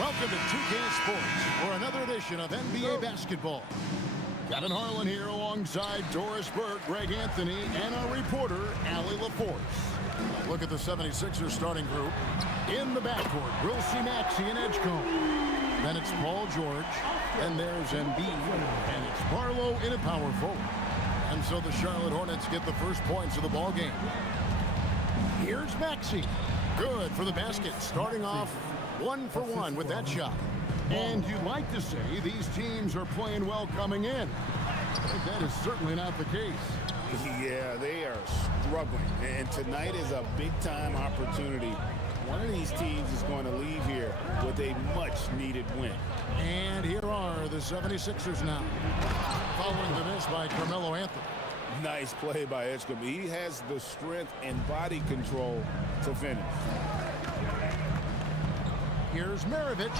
Welcome to 2K Sports for another edition of NBA basketball. Kevin Harlan here alongside Doris Burke, Greg Anthony, and our reporter, Allie LaForce. Look at the 76ers starting group. In the backcourt, we'll see Maxey and Edgecombe. Then it's Paul George. Then there's Embiid. And it's Barlow in a power forward. And so the Charlotte Hornets get the first points of the ball game. Here's Maxey. Good for the basket, starting off 1-for-1 with that shot. And you'd like to say these teams are playing well coming in. But that is certainly not the case. Yeah, they are struggling. And tonight is a big-time opportunity. One of these teams is going to leave here with a much-needed win. And here are the 76ers now. Following the miss by Carmelo Anthony. Nice play by Edgecombe. He has the strength and body control to finish. Here's Maravich.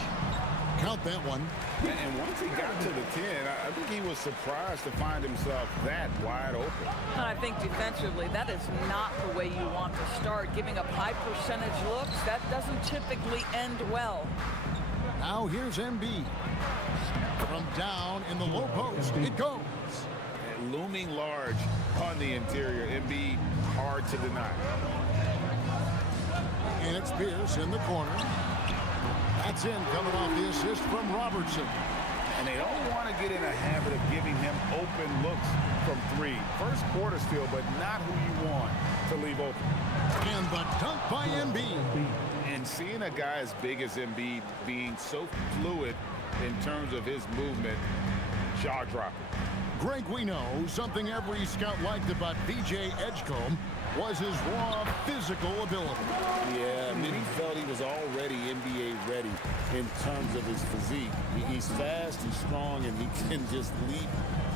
Count that one. And once he got to the 10, I think he was surprised to find himself that wide open. And I think defensively, that is not the way you want to start. Giving up high percentage looks, that doesn't typically end well. Now here's Embiid. From down in the low post, it goes. And looming large on the interior. Embiid, hard to deny. And it's Pierce in the corner. That's in, coming off the assist from Robertson. And they don't want to get in a habit of giving him open looks from three. First quarter still, but not who you want to leave open. And the dunk by Embiid. And seeing a guy as big as Embiid being so fluid in terms of his movement, jaw-dropping. Greg, we know something every scout liked about VJ Edgecombe was his raw physical ability. Yeah, many felt he was already NBA ready in terms of his physique. He's fast and strong, and he can just leap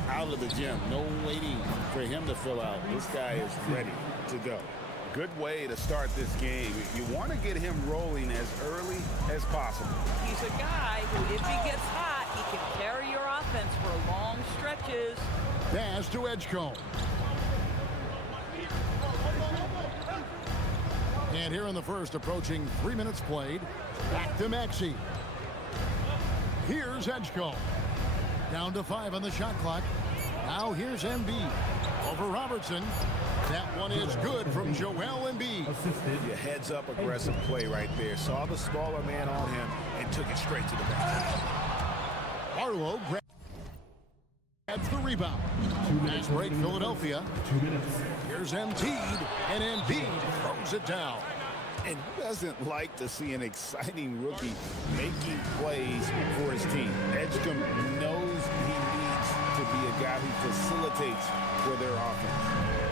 out of the gym. No waiting for him to fill out. This guy is ready to go. Good way to start this game. You want to get him rolling as early as possible. He's a guy who, if he gets hot, he can carry your offense for long stretches. Pass to Edgecombe. And here in the first, approaching 3 minutes played, back to Maxey. Here's Edgecombe. Down to 5 on the shot clock. Now here's Embiid. Over Robertson. That one is good from Joel Embiid. Your heads-up aggressive play right there. Saw the smaller man on him and took it straight to the basket. Barlow grabs the rebound. Fast break, Philadelphia. 2 minutes. Here's Embiid, and Embiid throws it down. And who doesn't like to see an exciting rookie making plays for his team? Edgecombe knows he needs to be a guy who facilitates for their offense.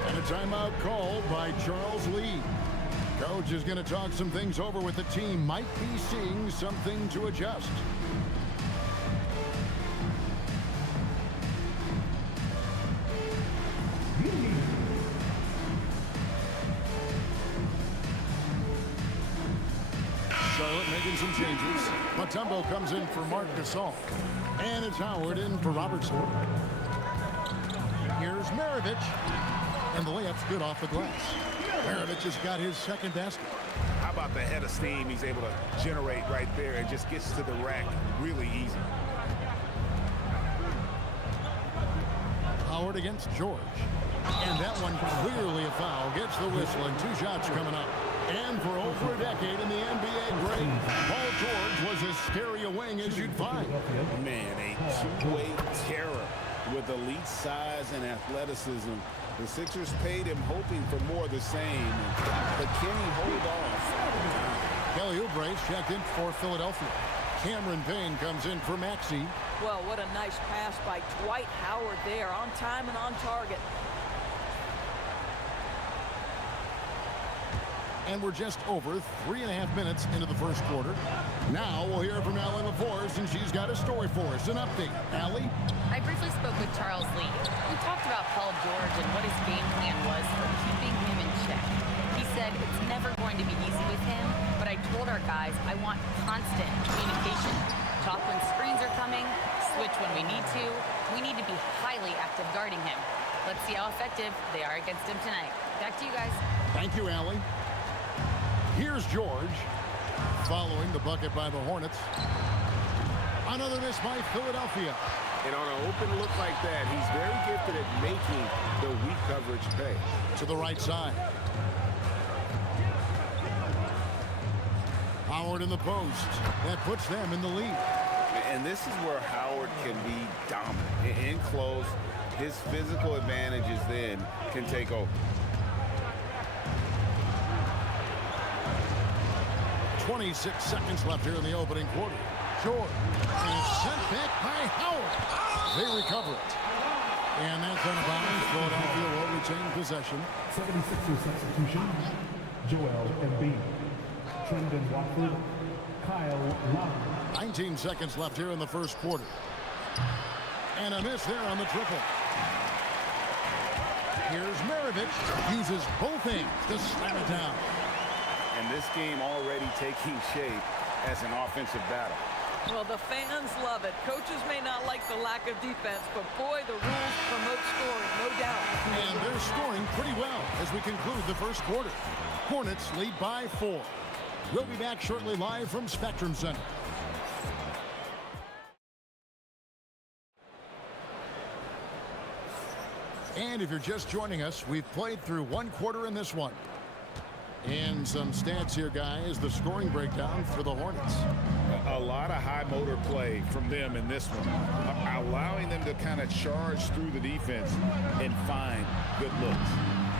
And a timeout called by Charles Lee. Coach is going to talk some things over with the team. Might be seeing something to adjust. Charlotte making some changes. Mutombo comes in for Marc Gasol. And it's Howard in for Robertson. Here's Maravich. And the layup's good off the glass. Maravich has got his second basket. How about the head of steam he's able to generate right there and just gets to the rack really easy. Howard against George. And that one clearly a foul. Gets the whistle and 2 shots coming up. And for over a decade in the NBA, Greg, Paul George was as scary a wing as you'd find. Man, a two-way terror with elite size and athleticism. The Sixers paid him hoping for more of the same. But can he hold off? Kelly Oubre checked in for Philadelphia. Cameron Payne comes in for Maxey. Well, what a nice pass by Dwight Howard there, on time and on target. And we're just over 3.5 minutes into the first quarter. Now we'll hear from Allie LaForce, and she's got a story for us. An update. Allie? I briefly spoke with Charles Lee. We talked about Paul George and what his game plan was for keeping him in check. He said it's never going to be easy with him, but I told our guys I want constant communication. Talk when screens are coming, switch when we need to. We need to be highly active guarding him. Let's see how effective they are against him tonight. Back to you guys. Thank you, Allie. Here's George. Following the bucket by the Hornets. Another miss by Philadelphia. And on an open look like that, he's very gifted at making the weak coverage pay. To the right side. Howard in the post. That puts them in the lead. And this is where Howard can be dominant. In close, his physical advantages then can take over. 26 seconds left here in the opening quarter. George is sent back by Howard. They recover it. And that's out of bounds. Philadelphia will retain possession. 76er substitution. Joel Embiid. Trendon Watford. Kyle Lowry. 19 seconds left here in the first quarter. And a miss there on the triple. Here's Maravich. Uses both hands to slam it down. And this game already taking shape as an offensive battle. Well, the fans love it. Coaches may not like the lack of defense, but boy, the rules promote scoring, no doubt. And they're scoring pretty well as we conclude the first quarter. Hornets lead by 4. We'll be back shortly live from Spectrum Center. And if you're just joining us, we've played through one quarter in this one. And some stats here, guys. The scoring breakdown for the Hornets. A lot of high motor play from them in this one, allowing them to kind of charge through the defense and find good looks.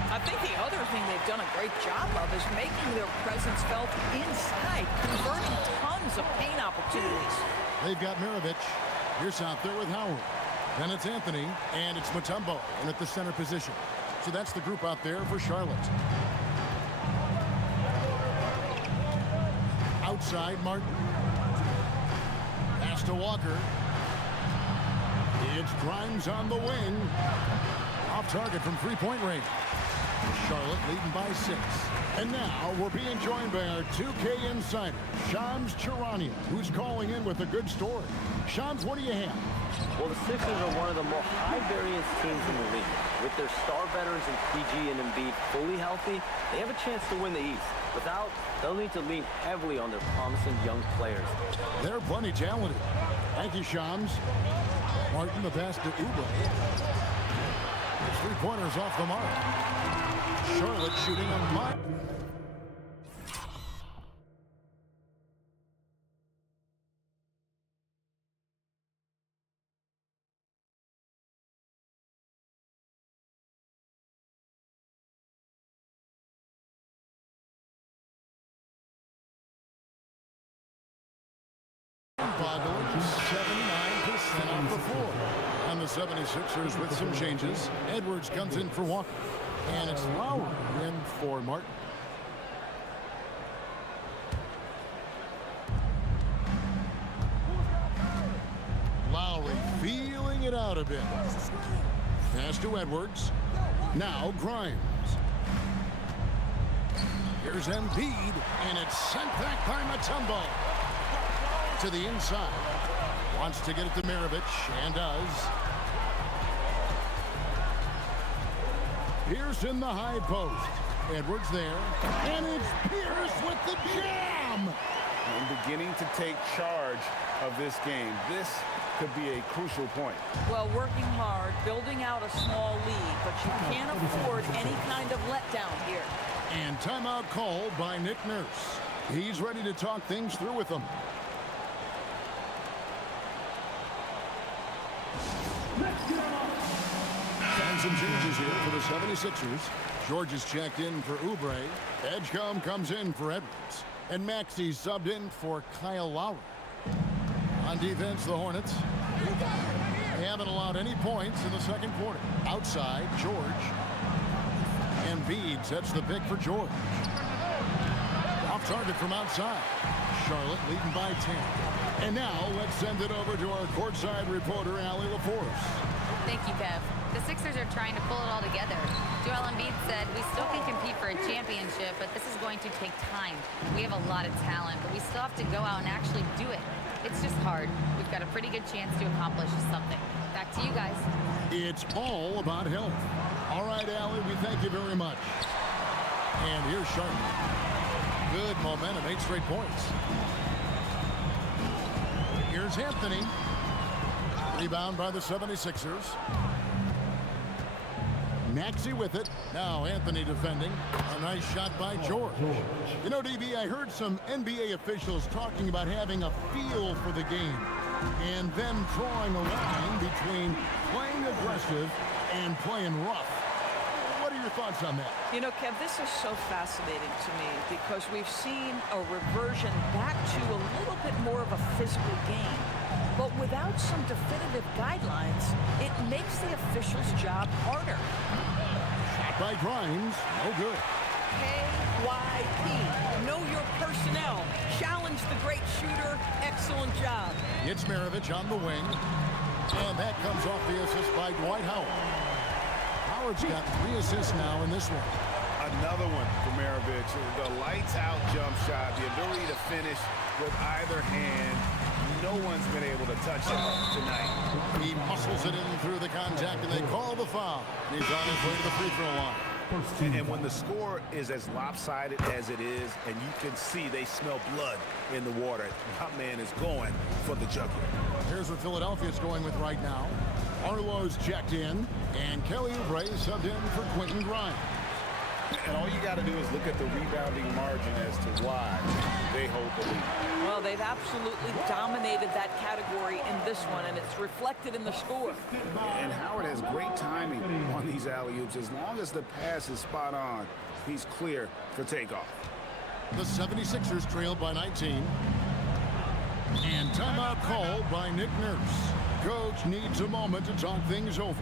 I think the other thing they've done a great job of is making their presence felt inside, converting tons of paint opportunities. They've got Maravich. Here's out there with Howard. Then it's Anthony, and it's Mutombo in at the center position. So that's the group out there for Charlotte. Outside, Martin. Pass to Walker. It's Grimes on the wing. Off target from three-point range. Charlotte leading by 6. And now we're being joined by our 2K insider, Shams Charania, who's calling in with a good story. Shams, what do you have? Well, the Sixers are one of the more high-variance teams in the league. With their star veterans in PG and Embiid fully healthy, they have a chance to win the East. Without, they'll need to lean heavily on their promising young players. They're plenty talented. Thank you, Shams. Martin, the pass to Oubre. His three-pointers off the mark. Charlotte shooting on Mark. Boggling 79% off the floor. On the 76ers with some changes. Edwards comes in for Walker. And it's Lowry in for Martin. Lowry feeling it out a bit. Pass to Edwards. Now Grimes. Here's Embiid, and it's sent back by Mutombo. To the inside. Wants to get it to Maravich, and does. Pierce in the high post. Edwards there. And it's Pierce with the jam! And beginning to take charge of this game. This could be a crucial point. Well, working hard, building out a small lead, but you can't afford any kind of letdown here. And timeout called by Nick Nurse. He's ready to talk things through with them. And some changes here for the 76ers. George is checked in for Oubre. Edgecombe comes in for Edwards. And Maxey subbed in for Kyle Lowry. On defense, the Hornets. They haven't allowed any points in the second quarter. Outside, George. Embiid sets the pick for George. Off target from outside. Charlotte leading by 10. And now let's send it over to our courtside reporter, Allie LaForce. Thank you, Kev. The Sixers are trying to pull it all together. Joel Embiid said, "We still can compete for a championship, but this is going to take time. We have a lot of talent, but we still have to go out and actually do it. It's just hard. We've got a pretty good chance to accomplish something." Back to you guys. It's all about health. All right, Allie, we thank you very much. And here's Charlotte. Good momentum, 8 straight points. Here's Anthony. Rebound by the 76ers. Maxey with it. Now Anthony defending. A nice shot by George. You know, DB, I heard some NBA officials talking about having a feel for the game and them drawing a line between playing aggressive and playing rough. What are your thoughts on that? You know, Kev, this is so fascinating to me because we've seen a reversion back to a little bit more of a physical game. But without some definitive guidelines, it makes the official's job harder. Shot by Grimes. No good. KYP. Know your personnel. Challenge the great shooter. Excellent job. It's Maravich on the wing. And that comes off the assist by Dwight Howard. Howard's got 3 assists now in this one. Another one for Maravich. The lights-out jump shot, the ability to finish with either hand. No one's been able to touch it tonight. He muscles it in through the contact, and they call the foul. He's on his way to the free throw line. And when the score is as lopsided as it is, and you can see they smell blood in the water, my man is going for the jugular. Here's what Philadelphia's going with right now. Arlo's checked in, and Kelly Oubre subbed in for Quentin Grimes. And all you got to do is look at the rebounding margin as to why they hold the lead. Well, they've absolutely dominated that category in this one, and it's reflected in the score. And Howard has great timing on these alley-oops. As long as the pass is spot on, he's clear for takeoff. The 76ers trailed by 19. And timeout called by Nick Nurse. Coach needs a moment to talk things over.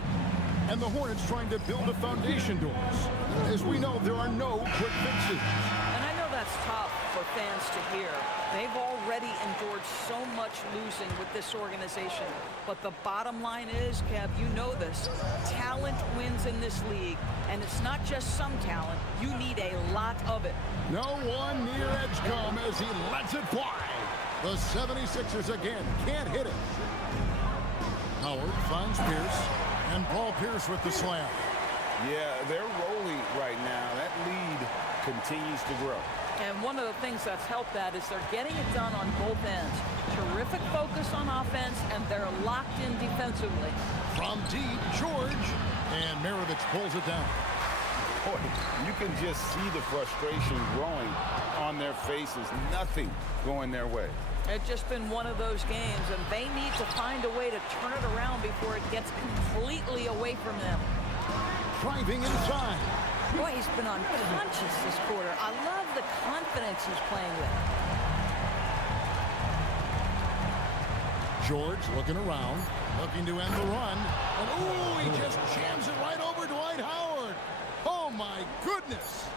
And the Hornets trying to build a foundation, Doris. As we know, there are no quick fixes. And I know that's tough for fans to hear. They've already endured so much losing with this organization. But the bottom line is, Kev, you know this, talent wins in this league. And it's not just some talent. You need a lot of it. No one near Edgecombe as he lets it fly. The 76ers again can't hit it. Howard finds Pierce. And Paul Pierce with the slam. Yeah, they're rolling right now. That lead continues to grow. And one of the things that's helped that is they're getting it done on both ends. Terrific focus on offense, and they're locked in defensively. From deep, George. And Maravich pulls it down. Boy, you can just see the frustration growing on their faces. Nothing going their way. It's just been one of those games, and they need to find a way to turn it around before it gets completely away from them. Driving inside. Boy, he's been unconscious this quarter. I love the confidence he's playing with. George looking around, looking to end the run. And ooh, he just jams it right over Dwight Howard. Oh my goodness.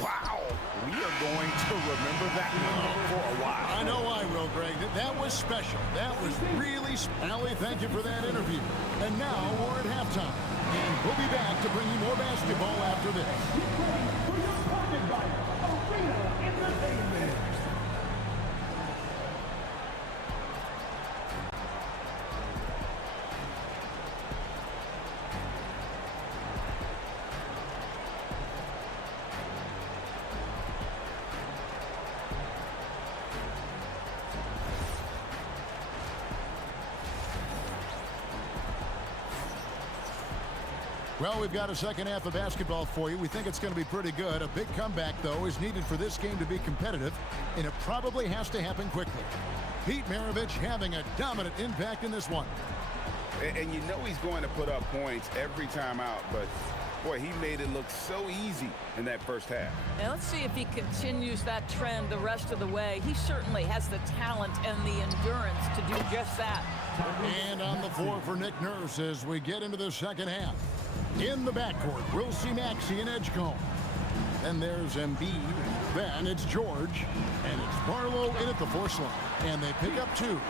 Wow, we are going to remember that one for a while. I know I will, Greg. That was special. That was really special. Allie, thank you for that interview. And now we're at halftime. And we'll be back to bring you more basketball after this. Well, we've got a second half of basketball for you. We think it's going to be pretty good. A big comeback, though, is needed for this game to be competitive, and it probably has to happen quickly. Pete Maravich having a dominant impact in this one. And you know he's going to put up points every time out, but boy, he made it look so easy in that first half. Now let's see if he continues that trend the rest of the way. He certainly has the talent and the endurance to do just that. And on the floor for Nick Nurse as we get into the second half. In the backcourt, we'll see Maxey and Edgecombe. Then there's Embiid. Then it's George. And it's Barlow in at the force line. And they pick up 2.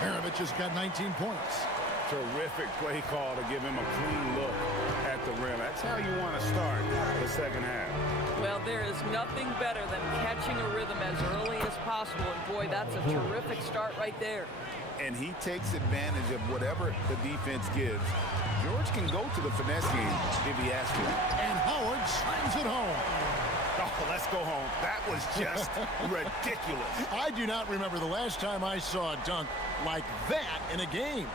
Maravich has got 19 points. Terrific play call to give him a clean look at the rim. That's how you want to start the second half. Well, there is nothing better than catching a rhythm as early as possible. And boy, that's a terrific start right there. And he takes advantage of whatever the defense gives. George can go to the finesse game if he has to. And Howard slams it home. Oh, let's go home. That was just ridiculous. I do not remember the last time I saw a dunk like that in a game.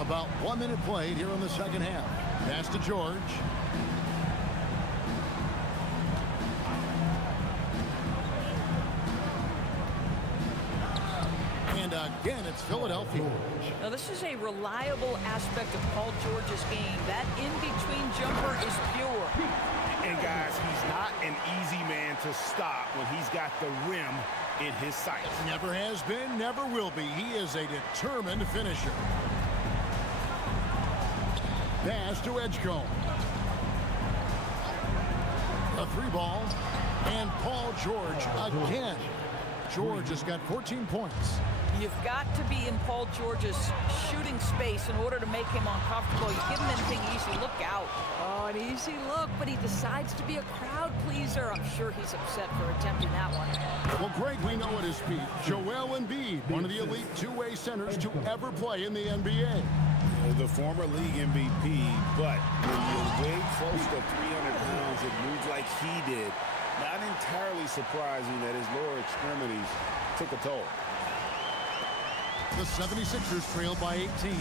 About 1 minute played here in the second half. Pass to George. And again, it's Philadelphia. Now, this is a reliable aspect of Paul George's game. That in-between jumper is pure. And, guys, he's not an easy man to stop when he's got the rim in his sights. Never has been, never will be. He is a determined finisher. Pass to Edgecombe. A three ball. And Paul George again. George has got 14 points. You've got to be in Paul George's shooting space in order to make him uncomfortable. You give him anything easy, look out. Oh, an easy look, but he decides to be a crowd pleaser. I'm sure he's upset for attempting that one. Well, Greg, we know at his feet, Joel Embiid, one of the elite two-way centers to ever play in the NBA. The former league MVP, but when you weigh close to 300 pounds and moves like he did, not entirely surprising that his lower extremities took a toll. The 76ers trail by 18,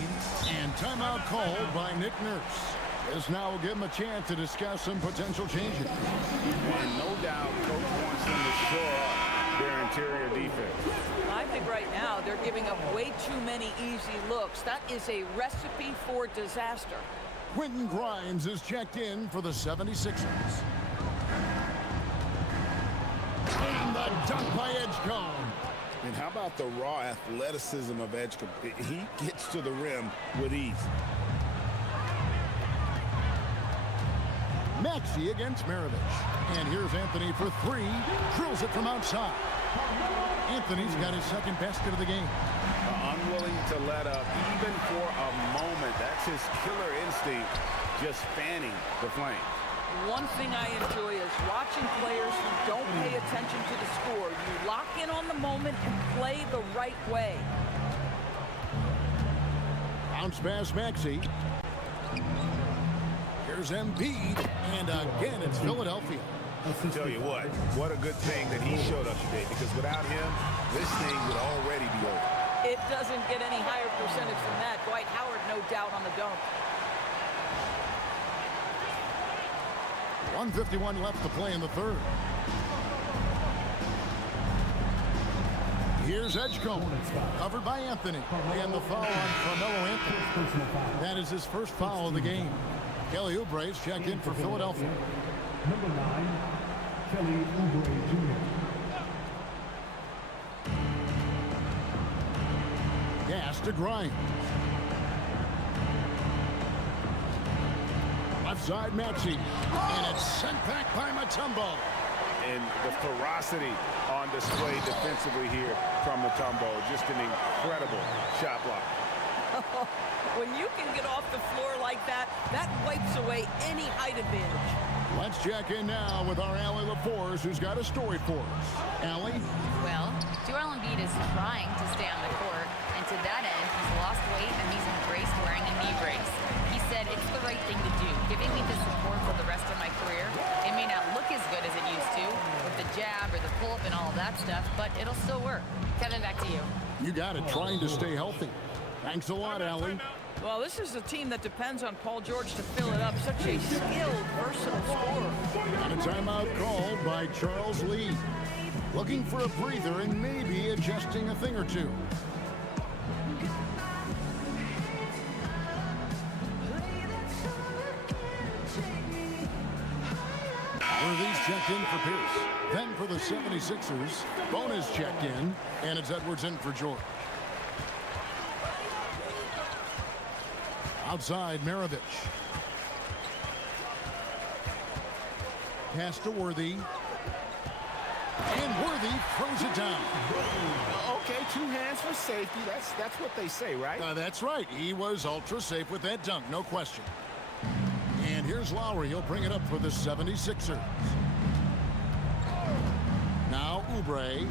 and timeout called by Nick Nurse. This now will give him a chance to discuss some potential changes. And no doubt, Coach wants them to shore up their interior defense. I think right now they're giving up way too many easy looks. That is a recipe for disaster. Quentin Grimes is checked in for the 76ers. And the dunk by Edgecombe. And how about the raw athleticism of Edgecombe? He gets to the rim with ease. Maxey against Maravich. And here's Anthony for three. Drills it from outside. Anthony's got his second basket of the game. Unwilling to let up even for a moment. That's his killer instinct, just fanning the flames. One thing I enjoy is watching players who don't pay attention to the score. You lock in on the moment and play the right way. Bounce pass Maxey. Here's Embiid, and again it's Philadelphia. I'll tell you what a good thing that he showed up today, because without him, this thing would already be over. It doesn't get any higher percentage than that. Dwight Howard, no doubt, on the dunk. 1:51 left to play in the third. Here's Edgecombe, covered by Anthony, and the foul on Carmelo Anthony. That is his first foul of the game. Kelly Oubre is checked in for Philadelphia. Number 9, Kelly Oubre Jr. Pass to Grimes. Left side Maxey, and it's sent back by Mutombo. And the ferocity on display defensively here from Mutombo. Just an incredible shot block. When you can get off the floor like that, that wipes away any height advantage. Let's check in now with our Allie LaForce, who's got a story for us. Allie? Well, Joel Embiid is trying to stay on the court, and to that end, he's lost weight and he's embraced wearing a knee brace. He said it's the right thing to do, giving me the support for the rest of my career. It may not look as good as it used to, with the jab or the pull-up and all of that stuff, but it'll still work. Kevin, back to you. You got it, trying to stay healthy. Thanks a lot, Allie. Well, this is a team that depends on Paul George to fill it up. Such a skilled, versatile scorer. And a timeout called by Charles Lee. Looking for a breather and maybe adjusting a thing or two. Worthy's checked in for Pierce. Then for the 76ers, Bona's checked in, and it's Edwards in for George. Outside, Maravich. Pass to Worthy. And Worthy throws it down. Okay, 2 hands for safety. That's what they say, right? That's right. He was ultra safe with that dunk, no question. And here's Lowry. He'll bring it up for the 76ers. Now Oubre.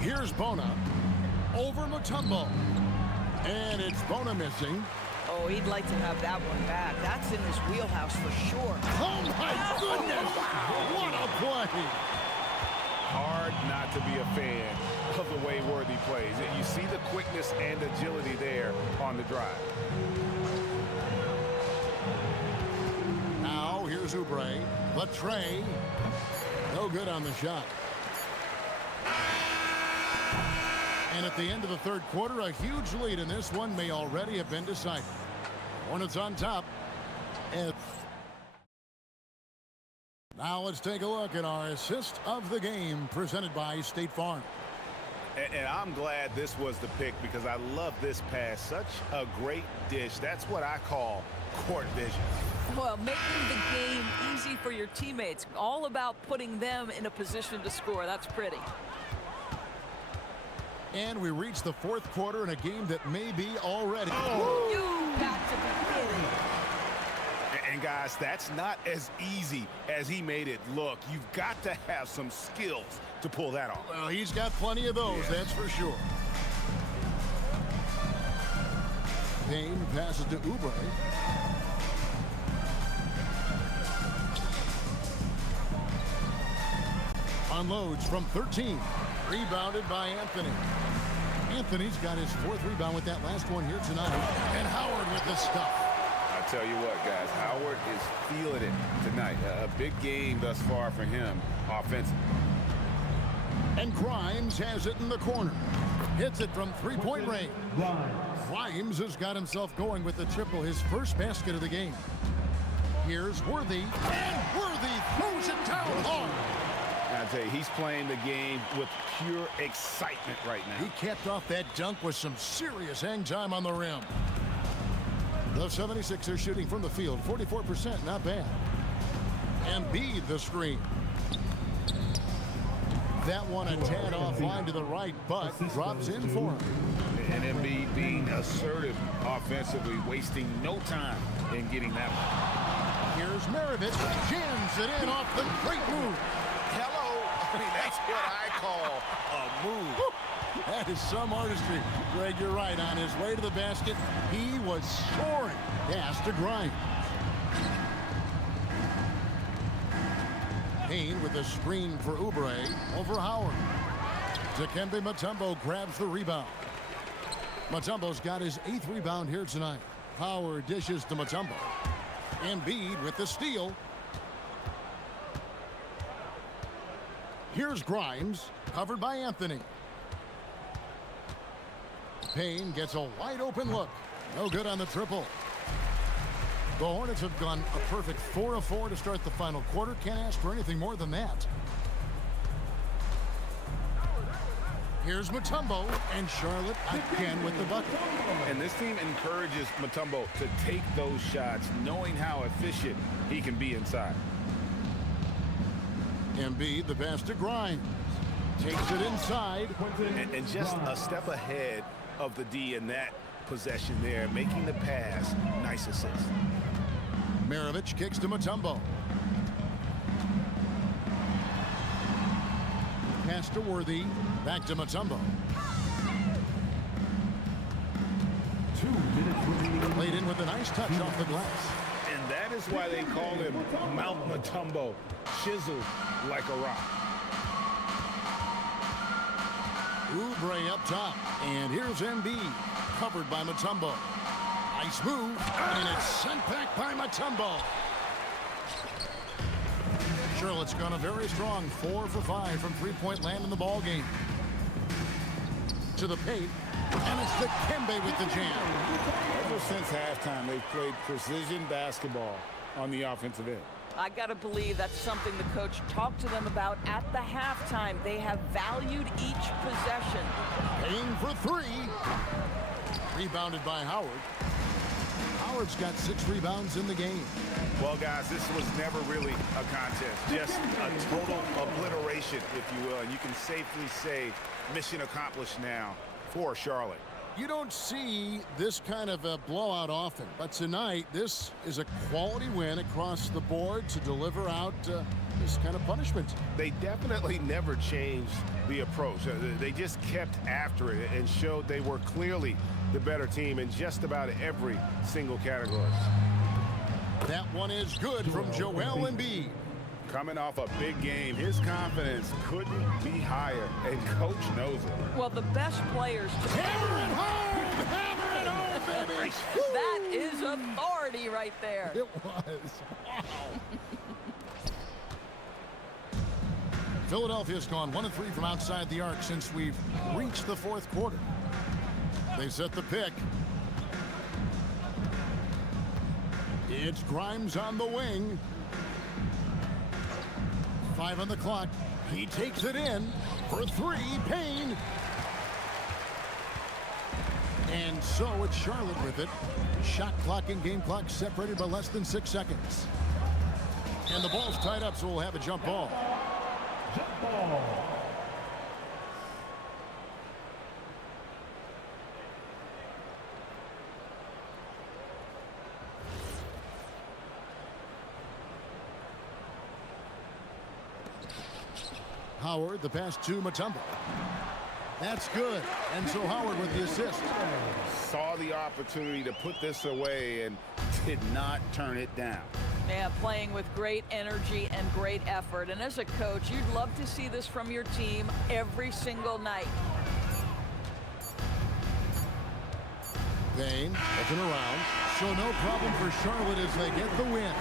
Here's Bona. Over Mutombo. And it's Bona missing. Oh, he'd like to have that one back. That's in his wheelhouse for sure. Oh, my goodness! What a play! Hard not to be a fan of the way Worthy plays. You see the quickness and agility there on the drive. Now, here's Oubre. The tray. No good on the shot. And at the end of the third quarter, a huge lead in this one may already have been decided. Hornets on top. Now let's take a look at our assist of the game presented by State Farm. And I'm glad this was the pick because I love this pass. Such a great dish. That's what I call court vision. Well, making the game easy for your teammates. All about putting them in a position to score. That's pretty. And we reach the fourth quarter in a game that may be already. You got to be kidding. And guys, that's not as easy as he made it look. You've got to have some skills to pull that off. Well, he's got plenty of those, that's for sure. Payne passes to Oubre. Unloads from 13. Rebounded by Anthony. Anthony's got his fourth rebound with that last one here tonight. And Howard with the stuff. I tell you what, guys, Howard is feeling it tonight. A big game thus far for him offensively. And Grimes has it in the corner. Hits it from three-point range. Grimes has got himself going with the triple, his first basket of the game. Here's Worthy. And Worthy throws it down hard. I tell you, he's playing the game with pure excitement right now. He capped off that dunk with some serious hang time on the rim. The 76ers shooting from the field, 44%, not bad. Embiid the screen. That one a tad offline to the right, but drops in for him. And Embiid being assertive offensively, wasting no time in getting that one. Here's Maravich, jams it in off the great move. Hello. I mean, that's what I call a move. That is some artistry. Greg, you're right. On his way to the basket, he was soaring. Pass to Grimes. Payne with a screen for Oubre over Howard. Dikembe Mutombo grabs the rebound. Mutombo's got his 8th rebound here tonight. Howard dishes to Mutombo. Embiid with the steal. Here's Grimes, covered by Anthony. Payne gets a wide open look. No good on the triple. The Hornets have gone a perfect 4 of 4 to start the final quarter. Can't ask for anything more than that. Here's Mutombo, and Charlotte again with the bucket. And this team encourages Mutombo to take those shots, knowing how efficient he can be inside. Embiid, the pass to Grimes. Takes it inside. And just a step ahead of the D in that possession there, making the pass. Nice assist. Maravich kicks to Mutombo. Pass to Worthy. Back to Mutombo. 2 minutes remaining. Played in with a nice touch off the glass. And that is why they call him Mount Mutombo, chiseled like a rock. Oubre up top, and here's Embiid, covered by Mutombo. Nice move, and it's sent back by Mutombo. Charlotte's gone a very strong 4 for 5 from three-point land in the ball game. To the paint, and it's Dikembe with the jam. Ever since halftime, they've played precision basketball on the offensive end. I got to believe that's something the coach talked to them about at the halftime. They have valued each possession. Payne for 3. Rebounded by Howard. Howard's got 6 rebounds in the game. Well, guys, this was never really a contest. Just a total obliteration, if you will. And you can safely say mission accomplished now for Charlotte. You don't see this kind of a blowout often, but tonight this is a quality win across the board to deliver out this kind of punishment. They definitely never changed the approach. They just kept after it and showed they were clearly the better team in just about every single category. That one is good from Joel Embiid. Coming off a big game, his confidence couldn't be higher, and coach knows it. Well, the best players to Hammer it home! Hammer it home, baby! that is authority right there. It was. Wow. Philadelphia's gone 1 of 3 from outside the arc since we've reached the fourth quarter. They set the pick. It's Grimes on the wing. 5 on the clock. He takes it in for 3. Payne. And so it's Charlotte with it. Shot clock and game clock separated by less than 6 seconds. And the ball's tied up, so we'll have a jump ball. Jump ball. Howard, the pass to Mutombo. That's good. And so Howard with the assist. Saw the opportunity to put this away and did not turn it down. Yeah, playing with great energy and great effort. And as a coach, you'd love to see this from your team every single night. Payne, looking around. So no problem for Charlotte as they get the win.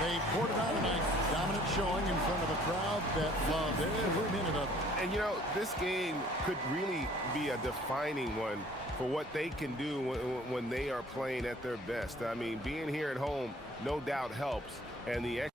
They poured it out tonight. Dominant showing in front of a crowd that loved every minute of it. And, you know, this game could really be a defining one for what they can do when they are playing at their best. I mean, being here at home, no doubt helps. And the